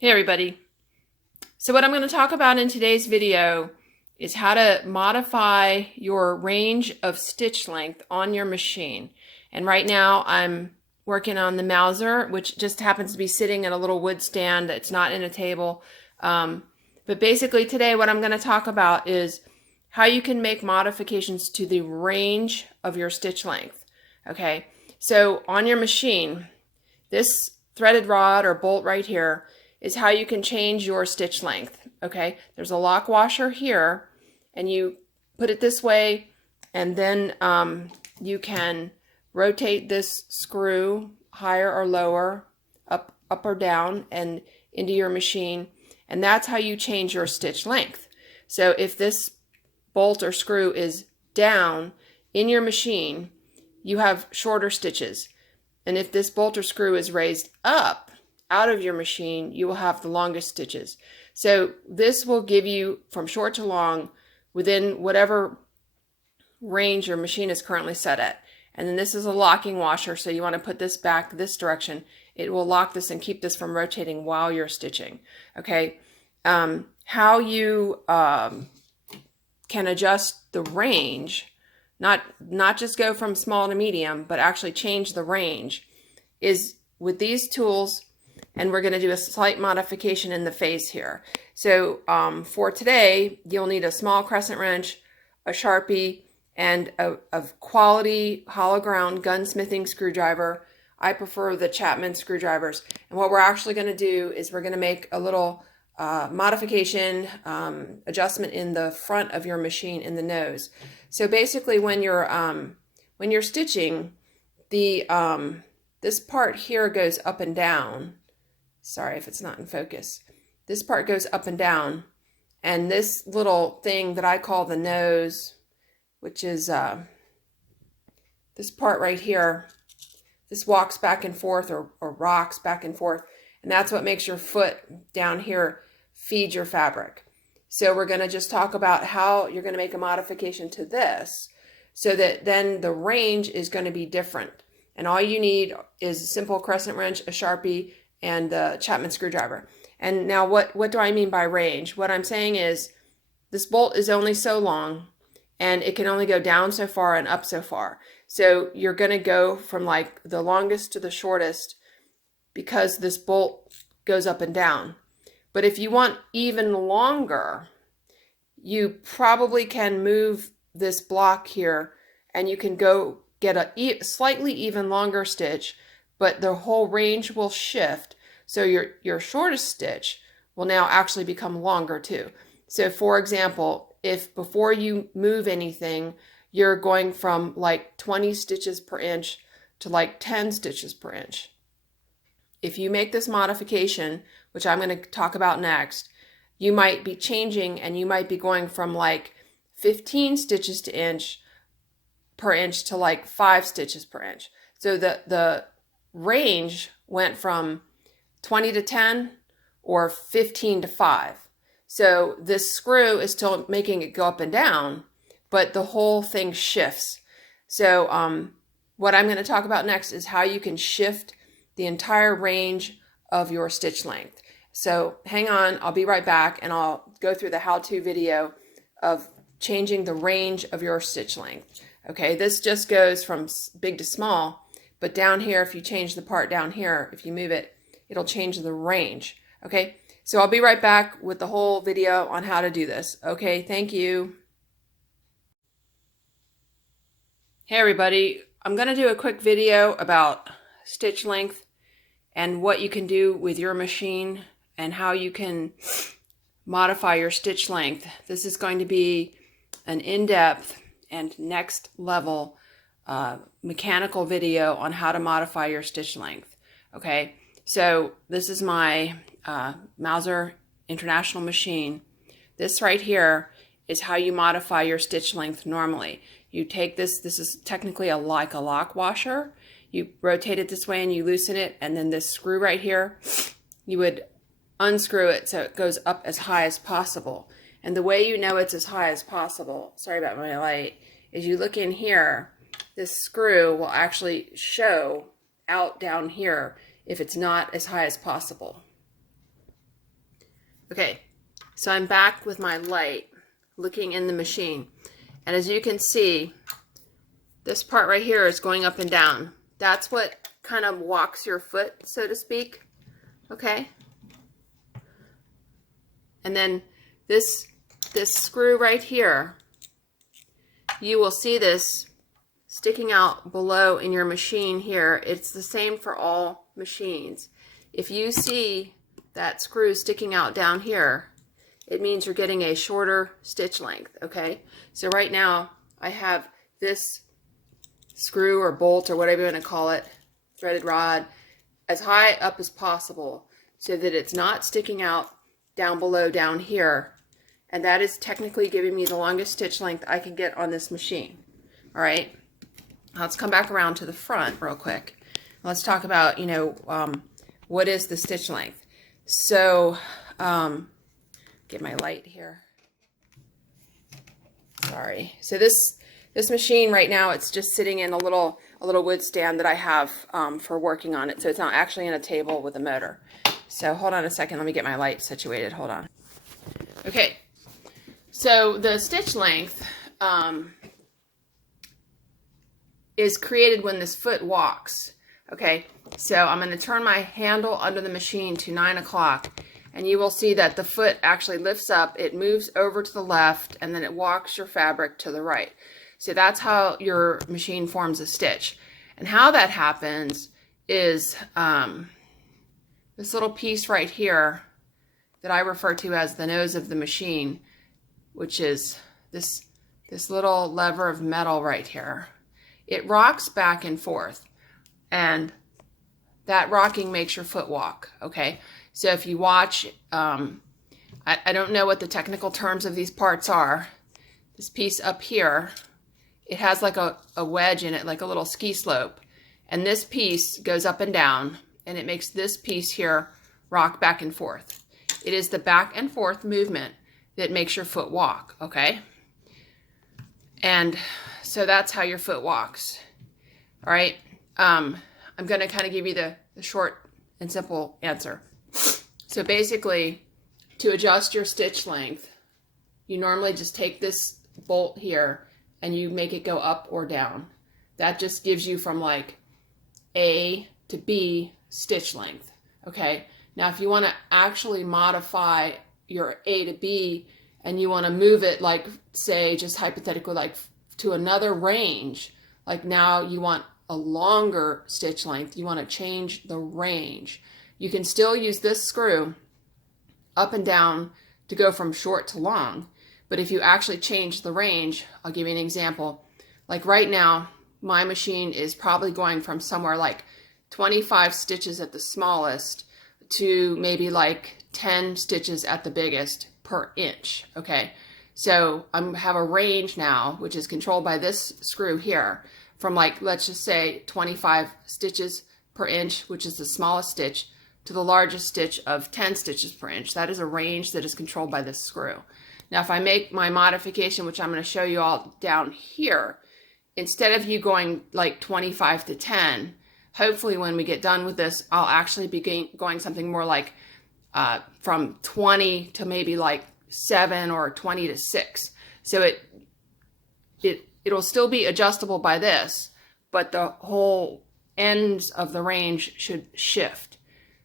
Hey everybody. So what I'm going to talk about in today's video is how to modify your range of stitch length on your machine. And right now I'm working on the Mauser, which just happens to be sitting in a little wood stand. It's not in a table. But basically today what I'm going to talk about is how you can make modifications to the range of your stitch length. Okay, so on your machine, this threaded rod or bolt right here is how you can change your stitch length. Okay, there's a lock washer here, and you put it this way, and then you can rotate this screw higher or lower, up or down, and into your machine, and that's how you change your stitch length. So if this bolt or screw is down in your machine, you have shorter stitches. And if this bolt or screw is raised up out of your machine, you will have the longest stitches. So this will give you from short to long within whatever range your machine is currently set at. And then this is a locking washer, so you want to put this back this direction. It will lock this and keep this from rotating while you're stitching. Okay, how you can adjust the range, not just go from small to medium, but actually change the range, is with these tools. And we're going to do a slight modification in the face here. So for today, you'll need a small crescent wrench, a Sharpie, and a quality hollow ground gunsmithing screwdriver. I prefer the Chapman screwdrivers. And what we're actually going to do is we're going to make a little modification adjustment in the front of your machine in the nose. So basically, when you're stitching, this part here goes up and down. Sorry if it's not in focus. This part goes up and down, and this little thing that I call the nose, which is this part right here, this walks back and forth or rocks back and forth, and that's what makes your foot down here feed your fabric. So we're going to just talk about how you're going to make a modification to this so that then the range is going to be different. And all you need is a simple crescent wrench, a Sharpie, and the Chapman screwdriver. And now what do I mean by range? What I'm saying is this bolt is only so long, and it can only go down so far and up so far. So you're going to go from like the longest to the shortest because this bolt goes up and down. But if you want even longer, you probably can move this block here, and you can go get a slightly even longer stitch, but the whole range will shift. So your shortest stitch will now actually become longer too. So for example, if before you move anything, you're going from like 20 stitches per inch to like 10 stitches per inch. If you make this modification, which I'm going to talk about next, you might be changing, and you might be going from like 15 stitches per inch to like 5 stitches per inch. So the range went from 20 to 10 or 15 to 5. So this screw is still making it go up and down, but the whole thing shifts. So what I'm going to talk about next is how you can shift the entire range of your stitch length. So hang on, I'll be right back, and I'll go through the how-to video of changing the range of your stitch length. Okay, this just goes from big to small, but down here, if you change the part down here, if you move it, it'll change the range. Okay, so I'll be right back with the whole video on how to do this. Okay, thank you. Hey everybody, I'm going to do a quick video about stitch length and what you can do with your machine and how you can modify your stitch length. This is going to be an in-depth and next level mechanical video on how to modify your stitch length. Okay, so this is my Mauser International machine. This right here is how you modify your stitch length normally. You take this is technically like a lock washer. You rotate it this way and you loosen it, and then this screw right here, you would unscrew it so it goes up as high as possible. And the way you know it's as high as possible, sorry about my light, is you look in here, this screw will actually show out down here if it's not as high as possible. Okay, so I'm back with my light looking in the machine. And as you can see, this part right here is going up and down. That's what kind of walks your foot, so to speak. Okay? And then this screw right here, you will see this sticking out below in your machine here. It's the same for all machines. If you see that screw sticking out down here, it means you're getting a shorter stitch length, okay? So right now I have this screw or bolt or whatever you want to call it, threaded rod, as high up as possible so that it's not sticking out down below down here, and that is technically giving me the longest stitch length I can get on this machine. All right, let's come back around to the front real quick. Let's talk about, what is the stitch length. So get my light here. Sorry. So this machine right now, it's just sitting in a little wood stand that I have for working on it. So it's not actually in a table with a motor. So hold on a second. Let me get my light situated. Hold on. Okay. So the stitch length is created when this foot walks. Okay. So I'm going to turn my handle under the machine to 9 o'clock. And you will see that the foot actually lifts up, it moves over to the left, and then it walks your fabric to the right. So that's how your machine forms a stitch. And how that happens is this little piece right here that I refer to as the nose of the machine, which is this little lever of metal right here. It rocks back and forth, and that rocking makes your foot walk, okay? So if you watch, I don't know what the technical terms of these parts are. This piece up here, it has like a wedge in it, like a little ski slope. And this piece goes up and down, and it makes this piece here rock back and forth. It is the back and forth movement that makes your foot walk, okay? And so that's how your foot walks, all right? I'm going to kind of give you the short and simple answer. So basically, to adjust your stitch length, you normally just take this bolt here and you make it go up or down. That just gives you from like A to B stitch length, okay? Now, if you want to actually modify your A to B and you want to move it, like, say, just hypothetically, like to another range, like now you want a longer stitch length, you want to change the range. You can still use this screw up and down to go from short to long, but if you actually change the range, I'll give you an example. Like right now, my machine is probably going from somewhere like 25 stitches at the smallest to maybe like 10 stitches at the biggest per inch, okay? So I have a range now, which is controlled by this screw here, from like, let's just say 25 stitches per inch, which is the smallest stitch, to the largest stitch of 10 stitches per inch. That is a range that is controlled by this screw. Now, if I make my modification, which I'm going to show you all down here, instead of you going like 25 to 10, hopefully when we get done with this, I'll actually be going something more like from 20 to maybe like 7 or 20 to 6. So it'll still be adjustable by this, but the whole ends of the range should shift.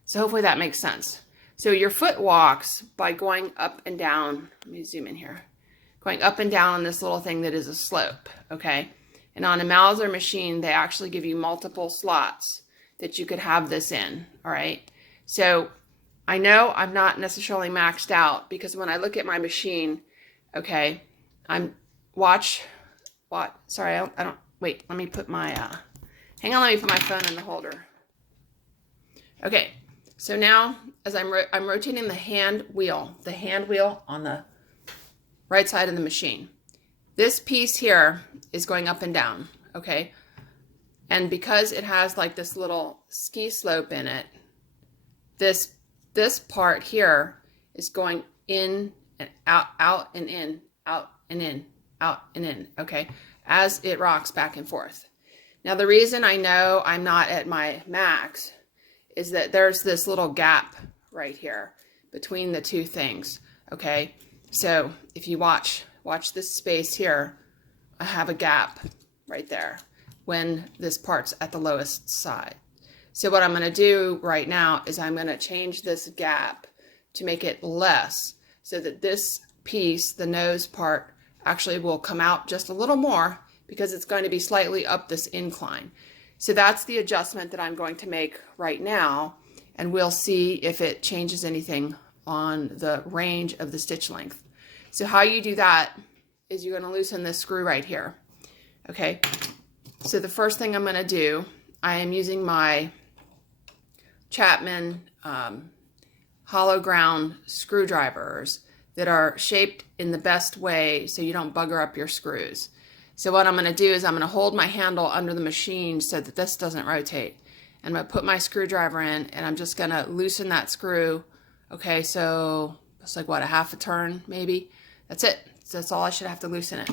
So hopefully that makes sense. So your foot walks by going up and down. Let me zoom in here. Going up and down on this little thing that is a slope, okay? And on a Mauser machine, they actually give you multiple slots that you could have this in, all right? So I know I'm not necessarily maxed out because when I look at my machine, okay, sorry, I don't, wait, let me put my, hang on, let me put my phone in the holder. Okay, so now as I'm rotating the hand wheel on the right side of the machine. This piece here is going up and down, okay? And because it has like this little ski slope in it, this part here is going in and out, out and in, out and in, out and in, okay? As it rocks back and forth. Now the reason I know I'm not at my max is that there's this little gap right here between the two things, okay? So if you watch this space here, I have a gap right there when this part's at the lowest side. So what I'm going to do right now is I'm going to change this gap to make it less so that this piece, the nose part, actually will come out just a little more because it's going to be slightly up this incline. So that's the adjustment that I'm going to make right now, and we'll see if it changes anything on the range of the stitch length. So how you do that is you're going to loosen this screw right here. Okay, so the first thing I'm going to do, I am using my Chapman hollow ground screwdrivers that are shaped in the best way so you don't bugger up your screws. So what I'm going to do is I'm going to hold my handle under the machine so that this doesn't rotate. And I'm going to put my screwdriver in, and I'm just going to loosen that screw. Okay, so it's like, what, a half a turn maybe? That's it. So that's all I should have to loosen it.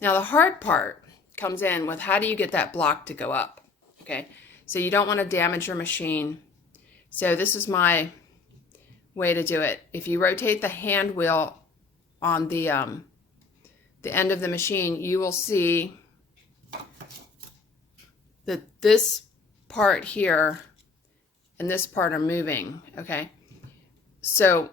Now the hard part comes in with how do you get that block to go up? Okay, so you don't want to damage your machine. So this is my way to do it. If you rotate the hand wheel on the end of the machine, you will see that this part here and this part are moving, okay? So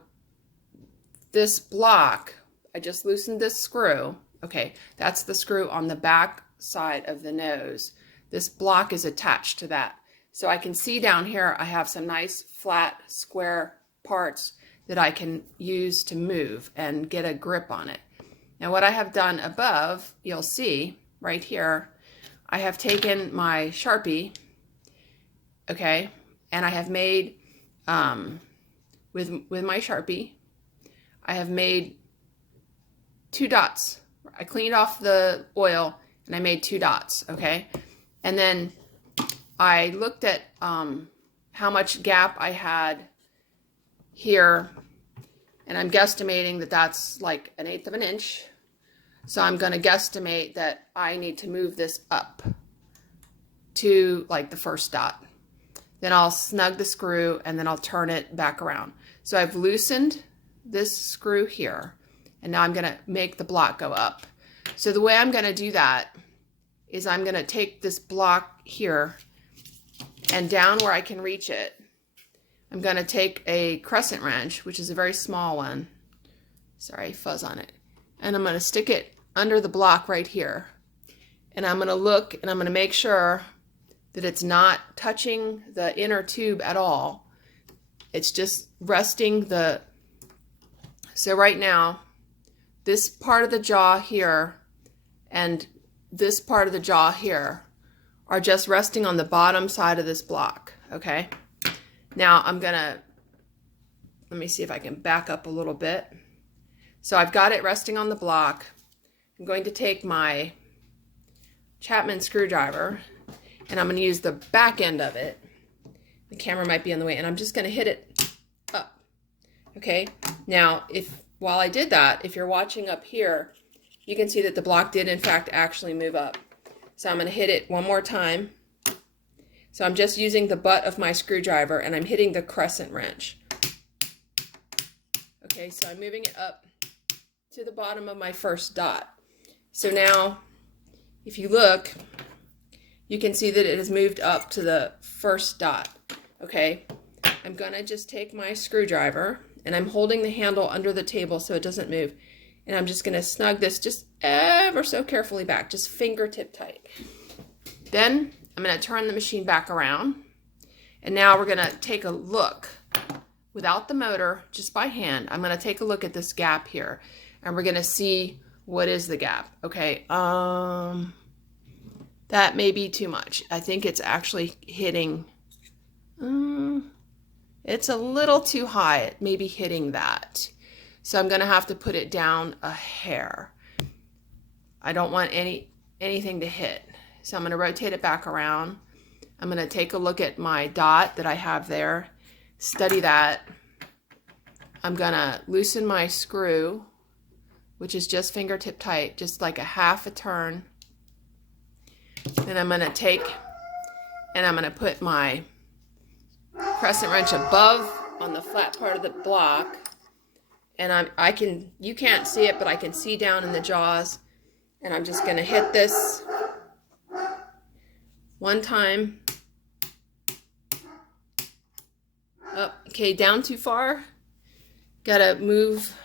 this block, I just loosened this screw, okay? That's the screw on the back side of the nose. This block is attached to that. So I can see down here I have some nice flat square parts that I can use to move and get a grip on it. Now what I have done above, you'll see right here, I have taken my Sharpie, okay, and I have made, with my Sharpie, I have made 2 dots. I cleaned off the oil and I made 2 dots, okay? And then I looked at how much gap I had here, and I'm guesstimating that that's like 1/8 of an inch. So I'm going to guesstimate that I need to move this up to like the first dot. Then I'll snug the screw and then I'll turn it back around. So I've loosened this screw here, and now I'm going to make the block go up. So the way I'm going to do that is I'm going to take this block here, and down where I can reach it, I'm going to take a crescent wrench, which is a very small one. Sorry, fuzz on it. And I'm going to stick it under the block right here. And I'm going to look and I'm going to make sure that it's not touching the inner tube at all. It's just resting the... So right now, this part of the jaw here and this part of the jaw here are just resting on the bottom side of this block, okay? Now I'm gonna, let me see if I can back up a little bit. So I've got it resting on the block. I'm going to take my Chapman screwdriver and I'm gonna use the back end of it. The camera might be in the way, and I'm just gonna hit it up, okay? Now, while I did that, if you're watching up here, you can see that the block did in fact actually move up. So I'm gonna hit it one more time. So I'm just using the butt of my screwdriver and I'm hitting the crescent wrench. Okay, so I'm moving it up to the bottom of my first dot. So now, if you look, you can see that it has moved up to the first dot. Okay, I'm gonna just take my screwdriver and I'm holding the handle under the table so it doesn't move. And I'm just gonna snug this just ever so carefully back, just fingertip tight. Then I'm going to turn the machine back around, and now we're going to take a look without the motor, just by hand. I'm going to take a look at this gap here, and we're going to see what is the gap. Okay, that may be too much. I think it's actually hitting, it's a little too high. It may be hitting that. So I'm going to have to put it down a hair. I don't want anything to hit. So I'm going to rotate it back around. I'm going to take a look at my dot that I have there, study that. I'm going to loosen my screw, which is just fingertip tight, just like a half a turn. Then I'm going to take and I'm going to put my crescent wrench above on the flat part of the block, and you can't see it, but I can see down in the jaws, and I'm just going to hit this one time. Oh, okay, down too far. Gotta move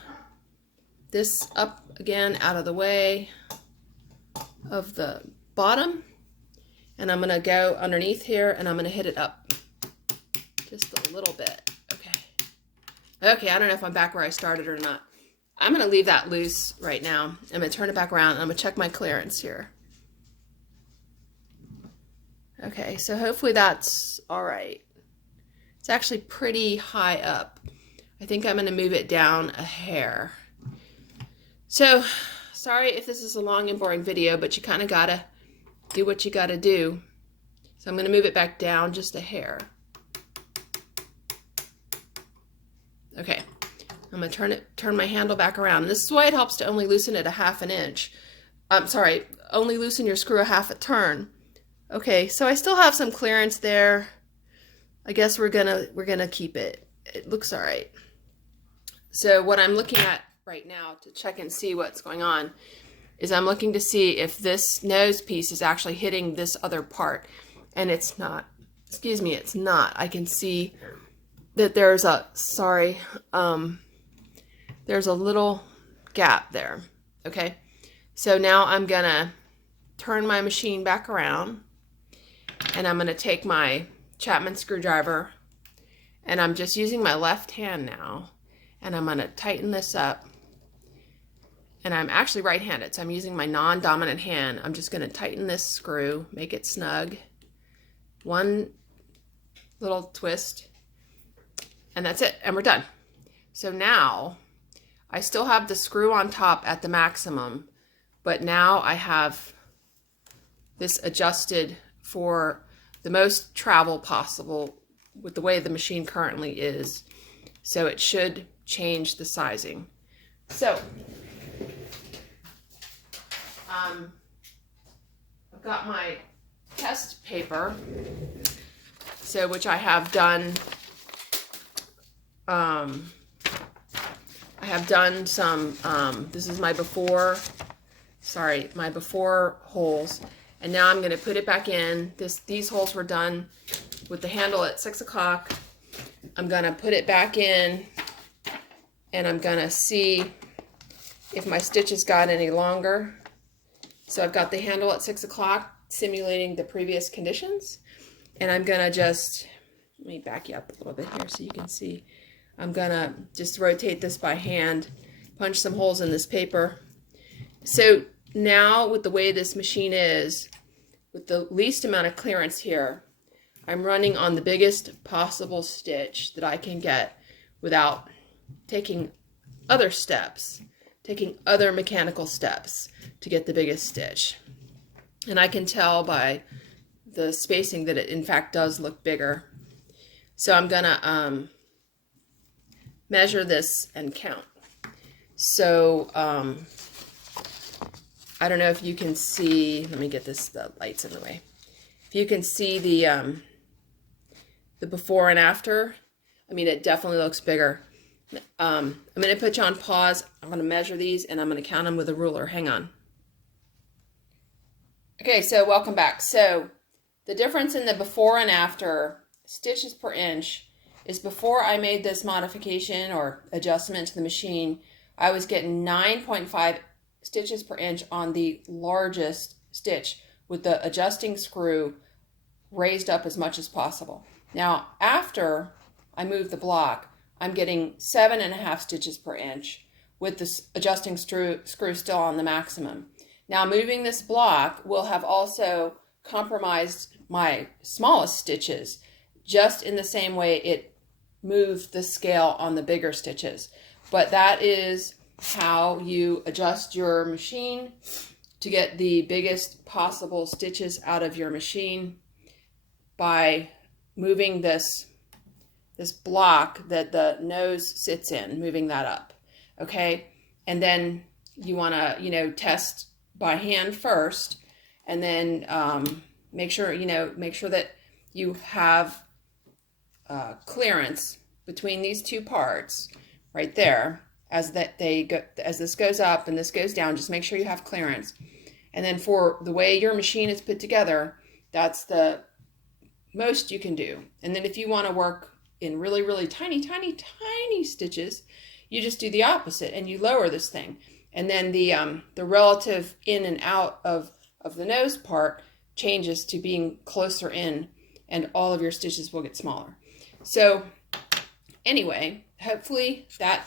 this up again out of the way of the bottom, and I'm gonna go underneath here and I'm gonna hit it up just a little bit. Okay, I don't know if I'm back where I started or not. I'm gonna leave that loose right now. I'm gonna turn it back around and I'm gonna check my clearance here. Okay, so hopefully that's all right. It's actually pretty high up. I think I'm gonna move it down a hair. So, sorry if this is a long and boring video, but you kind of gotta do what you gotta do. So I'm gonna move it back down just a hair. Okay, I'm gonna turn my handle back around. And this is why it helps to only loosen it a half an inch. I'm sorry, only loosen your screw a half a turn. Okay, so I still have some clearance there. I guess we're gonna keep it. It looks all right. So what I'm looking at right now to check and see what's going on is I'm looking to see if this nose piece is actually hitting this other part, and it's not. Excuse me, it's not. I can see that there's a, there's a little gap there. Okay, so now I'm gonna turn my machine back around, and I'm gonna take my Chapman screwdriver, and I'm just using my left hand now, and I'm gonna tighten this up. And I'm actually right-handed, so I'm using my non-dominant hand. I'm just gonna tighten this screw, make it snug. One little twist, and that's it, and we're done. So now, I still have the screw on top at the maximum, but now I have this adjusted for the most travel possible with the way the machine currently is. So it should change the sizing. So, I've got my test paper, so which I have done. I have done some. This is my before. Sorry, my before holes, and now I'm going to put it back in. These holes were done with the handle at 6 o'clock. I'm going to put it back in, and I'm going to see if my stitches got any longer. So I've got the handle at 6 o'clock simulating the previous conditions, and I'm going to just, let me back you up a little bit here so you can see. I'm going to just rotate this by hand, punch some holes in this paper. So now with the way this machine is, with the least amount of clearance here, I'm running on the biggest possible stitch that I can get without taking other steps, taking other mechanical steps to get the biggest stitch. And I can tell by the spacing that it in fact does look bigger. So I'm gonna measure this and count. So I don't know if you can see, let me get the lights in the way. If you can see the before and after, I mean, it definitely looks bigger. I'm going to put you on pause. I'm going to measure these, and I'm going to count them with a ruler. Hang on. Okay, so welcome back. So the difference in the before and after stitches per inch is before I made this modification or adjustment to the machine, I was getting 9.5 stitches per inch on the largest stitch with the adjusting screw raised up as much as possible. Now, after I move the block, I'm getting 7.5 stitches per inch with the adjusting screw still on the maximum. Now, moving this block will have also compromised my smallest stitches, just in the same way it moved the scale on the bigger stitches. But that is how you adjust your machine to get the biggest possible stitches out of your machine, by moving this block that the nose sits in, moving that up. Okay, and then you want to test by hand first, and then make sure that you have clearance between these two parts right there, as this goes up and this goes down, just make sure you have clearance. And then for the way your machine is put together, that's the most you can do. And then if you want to work in really, really tiny, tiny, tiny stitches, you just do the opposite and you lower this thing. And then the relative in and out of the nose part changes to being closer in, and all of your stitches will get smaller. So anyway, hopefully that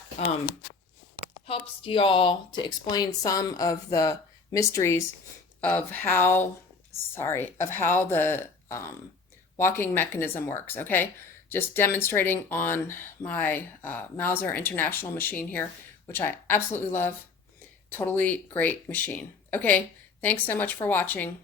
helps y'all to explain some of the mysteries of how the walking mechanism works. Okay, just demonstrating on my Mauser International machine here, which I absolutely love. Totally great machine. Okay, thanks so much for watching.